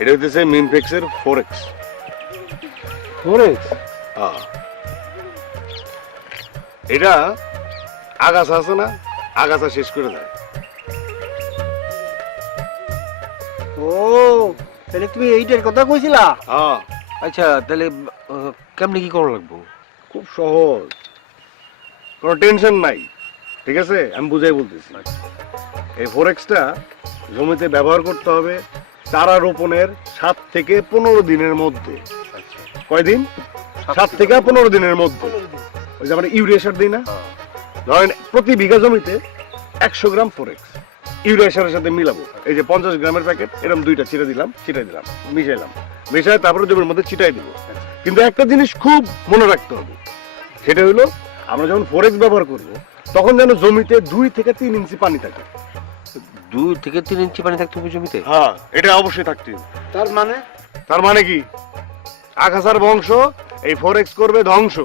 এটা হচ্ছে মিনফেক্সের 4X। 4X? হ্যাঁ, এটা আগাছা আছে না, আগাছা শেষ করে দেয়। ও, তাহলে তুমি এইটার কথা কইছিলা? হ্যাঁ, আচ্ছা তাহলে কেমনে কি করা লাগবো? খুব সহজ, কোনো টেনশন নাই। ঠিক আছে, আমি বুঝাই বলতেছি। এই 4Xটা জমিতে ব্যবহার করতে হবে চারা রোপণের 7 থেকে 15 দিনের মধ্যে। কয়দিন? 7 থেকে 15 দিনের মধ্যে। ওই যে আমরা ইউরিয়া সার দিই না, ধরেন প্রতি বিঘা জমিতে 100 গ্রাম 4X ইউরিয়া সারের সাথে মিলাবো। এই যে 50 গ্রামের প্যাকেট, এরকম 2টা ছিটাই দিলাম, মিশাইলাম, মিশাই তারপরে জমির মধ্যে ছিটাই দিব। কিন্তু একটা জিনিস খুব মনে রাখতে হবে, সেটা হলো আমরা যখন 4X ব্যবহার করব তখন যেন জমিতে 2 থেকে 3 ইঞ্চি পানি থাকে। 2 থেকে 3 ইঞ্চি পানি থাকতে হবে জমিতে? হ্যাঁ, এটা অবশ্যই থাকতে হবে। তার মানে তার মানে কি, আগাছার বংশ এই 4X করবে ধ্বংস।